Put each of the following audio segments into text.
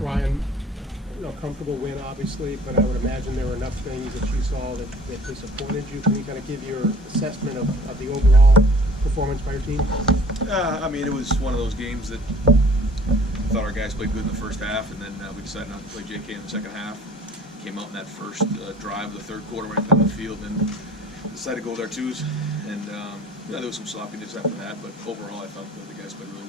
Ryan, comfortable win, obviously, but I would imagine there were enough things that you saw that disappointed you. Can you kind of give your assessment of the overall performance by your team? I mean, it was one of those games that I thought our guys played good in the first half, and then we decided not to play JK in the second half. Came out in that first drive of the third quarter right down the field and decided to go with our twos. And there was some sloppiness after that, but overall I thought the guys played really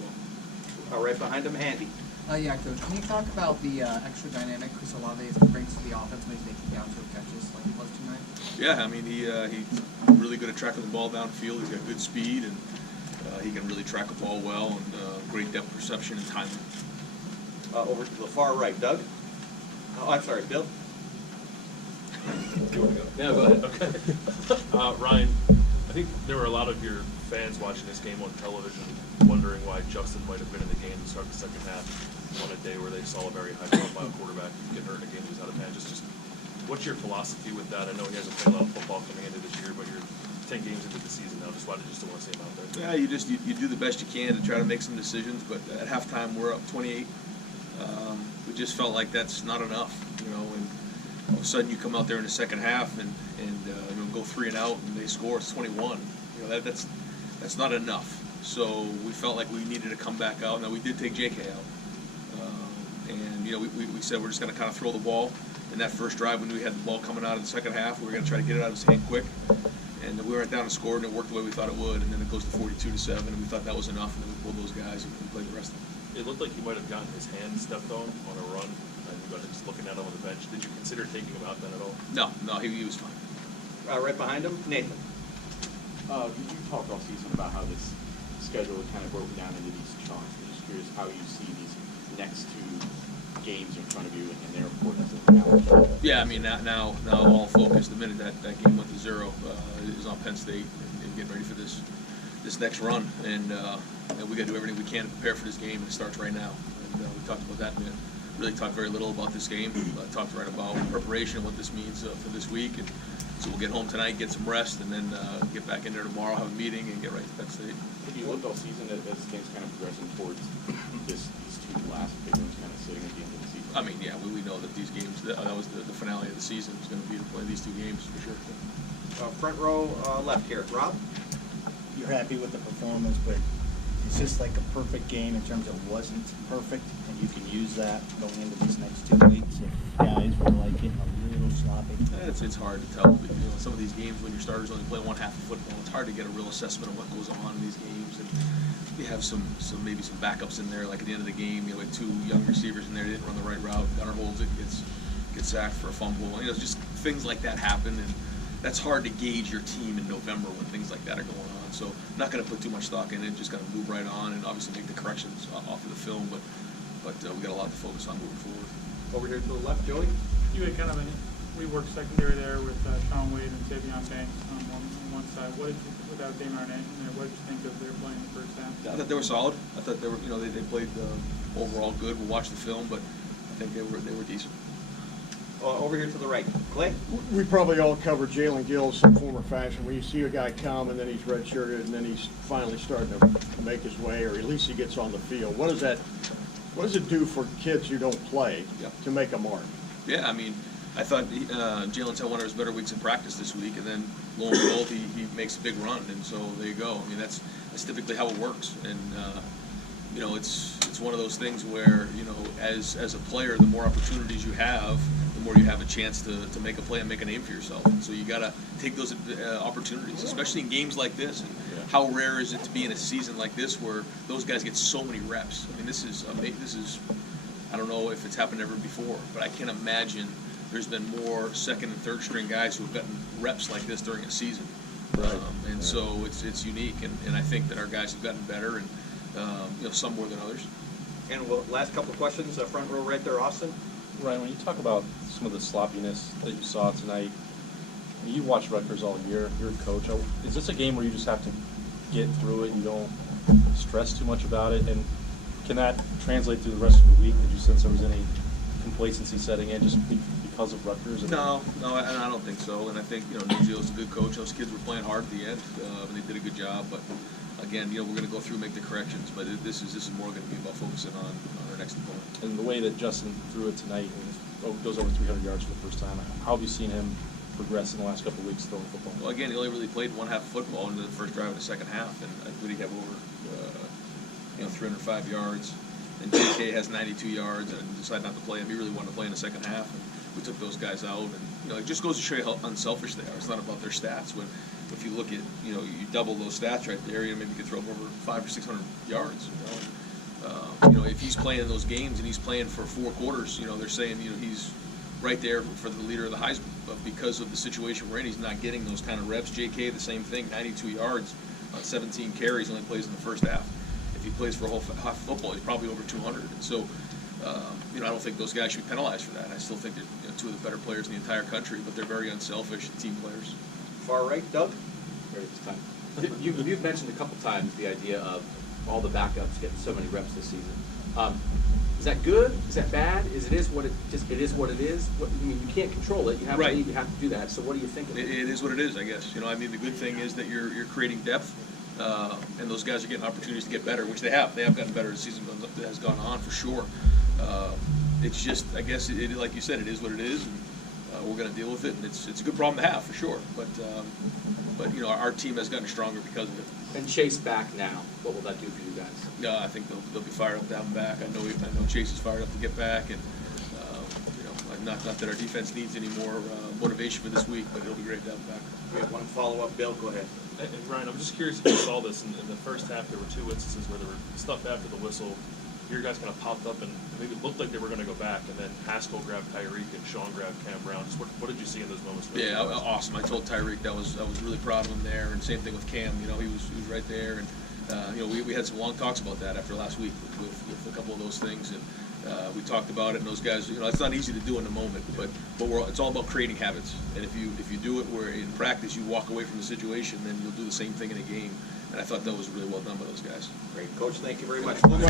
well. Right behind him, Andy. Yeah, Coach. Can you talk about the extra dynamic Chris Olave brings to the offense when he's making downfield catches like he was tonight? Yeah, I mean, he's really good at tracking the ball downfield. He's got good speed, and he can really track the ball well, and great depth perception and timing. Over to the far right, Doug. Oh, I'm sorry, Bill. You want to go? Yeah, go ahead. Okay. Ryan, I think there were a lot of your fans watching this game on television wondering why Justin might have been in the game to start the second half on a day where they saw a very high-profile quarterback get hurt in a game that was out of hand. Just what's your philosophy with that? I know he hasn't played a lot of football coming into this year, but you're 10 games into the season now. Just why did you still want to see him out there? Yeah, you do the best you can to try to make some decisions, but at halftime we're up 28. We just felt like that's not enough, and all of a sudden you come out there in the second half and go 3 and out and they score, it's 21. That's not enough. So we felt like we needed to come back out. Now we did take JK out, and we said we're just going to kind of throw the ball. In that first drive, when we had the ball coming out in the second half, we were going to try to get it out of his hand quick. And we went down and scored, and it worked the way we thought it would. And then it goes to 42-7, and we thought that was enough. And then we pulled those guys and played the rest of them. It looked like he might have gotten his hand stepped on a run, and you got just looking at him on the bench. Did you consider taking him out then at all? No, he was fine. Right behind him, Nathan. You talked all season about how this schedule is kind of broken down into these chunks. I'm just curious how you see these next 2 games in front of you and their importance in the challenge. Yeah, I mean, now all focused. The minute that game went to 0 is on Penn State and getting ready for this next run. And we got to do everything we can to prepare for this game, and it starts right now. And we talked about that. We really talked very little about this game. Talked right about preparation and what this means for this week. And so we'll get home tonight, get some rest, and then get back in there tomorrow, have a meeting, and get right to Penn State. Have you looked all season as things kind of progressing towards these 2 last big ones kind of sitting at the end of the season? I mean, yeah, we know that these games, that was the finale of the season, was going to be to play these 2 games for sure. Front row left here, Rob. You're happy with the performance, but it's just like a perfect game in terms of wasn't perfect, and you can use that going into these next 2 weeks if guys were like getting a little sloppy. It's hard to tell, but some of these games when your starters only play one half of football, it's hard to get a real assessment of what goes on in these games. And we have maybe some backups in there, like at the end of the game, with 2 young receivers in there, they didn't run the right route. Gunner holds it, gets sacked for a fumble. Just things like that happen, and that's hard to gauge your team in November when things like that are going on. So I'm not going to put too much stock in it, just going to move right on and obviously make the corrections off of the film, but we got a lot to focus on moving forward. Over here to the left, Joey. You had kind of a reworked secondary there with Sean Wade and Savion Banks on one side. What did you, without Damon Arnett in there, what did you think of their play in the first half? I thought they were solid. I thought they were, they played overall good. We'll watch the film, but I think they were decent. Over here to the right, Clay. We probably all covered Jalen Gill in some form or fashion. When you see a guy come and then he's redshirted and then he's finally starting to make his way, or at least he gets on the field. What does it do for kids who don't play to make a mark? Yeah, I mean, I thought Jalen's had one of his better weeks in practice this week, and then lo and behold, he makes a big run, and so there you go. I mean, that's typically how it works, and it's one of those things where as a player, the more opportunities you have, the more you have a chance to make a play and make a name for yourself. And so you got to take those opportunities, especially in games like this. And how rare is it to be in a season like this where those guys get so many reps? I mean, this is I don't know if it's happened ever before, but I can't imagine there's been more second and third string guys who have gotten reps like this during a season. And so it's unique, and I think that our guys have gotten better, and some more than others. And last couple of questions, front row right there, Austin. Ryan, when you talk about some of the sloppiness that you saw tonight, you watched Rutgers all year, you're a coach. Is this a game where you just have to get through it and you don't stress too much about it? And can that translate through the rest of the week? Did you sense there was any complacency setting in just because of Rutgers? No, I don't think so. And I think Nunzio's a good coach. Those kids were playing hard at the end, and they did a good job. But again, we're going to go through and make the corrections. But this is more going to be about focusing on our next opponent. And the way that Justin threw it tonight, and goes over 300 yards for the first time, how have you seen him progress in the last couple of weeks throwing football? Well, again, he only really played one half of football into the first drive of the second half, and I believe he have over 305 yards. And JK has 92 yards, and decided not to play him. He really wanted to play in the second half, and we took those guys out. And it just goes to show you how unselfish they are. It's not about their stats. When if you look at you double those stats right there, maybe you could throw him over 500 or 600 yards. If he's playing in those games and he's playing for 4 quarters, they're saying he's right there for the leader of the Heisman. But because of the situation we're in, he's not getting those kind of reps. JK, the same thing, 92 yards on 17 carries, only plays in the first half. If he plays for a whole half of football, he's probably over 200. And so, I don't think those guys should be penalized for that. I still think they're 2 of the better players in the entire country, but they're very unselfish team players. Far right, Doug? Ready this time. You've mentioned a couple times the idea of all the backups getting so many reps this season. Is that good? Is that bad? It is what it is? You can't control it. You have Right. to lead, you have to do that. So what do you think of it? It is what it is, I guess. The good thing is that you're creating depth, and those guys are getting opportunities to get better, which they have. They have gotten better as the season has gone on, for sure. It's just, I guess, like you said, it is what it is, and we're going to deal with it. And it's a good problem to have, for sure. But our team has gotten stronger because of it. And Chase back now. What will that do for you guys? I think they'll be fired up to have him back. I know Chase is fired up to get back, and not that our defense needs any more motivation for this week, but it'll be great to have him back. We have one follow-up. Bill, go ahead. And Ryan, I'm just curious if you saw this in the first half. There were 2 instances where there were stuff after the whistle. Your guys kind of popped up and maybe looked like they were going to go back, and then Haskell grabbed Tyreek and Sean grabbed Cam Brown. Just what did you see in those moments? Yeah, awesome. I told Tyreek I was really proud of him there, and same thing with Cam. He was right there, and we had some long talks about that after last week with a couple of those things, and we talked about it. And those guys, it's not easy to do in the moment, but it's all about creating habits. And if you do it where in practice you walk away from the situation, then you'll do the same thing in a game. And I thought that was really well done by those guys. Great. Coach, thank you very much. One more.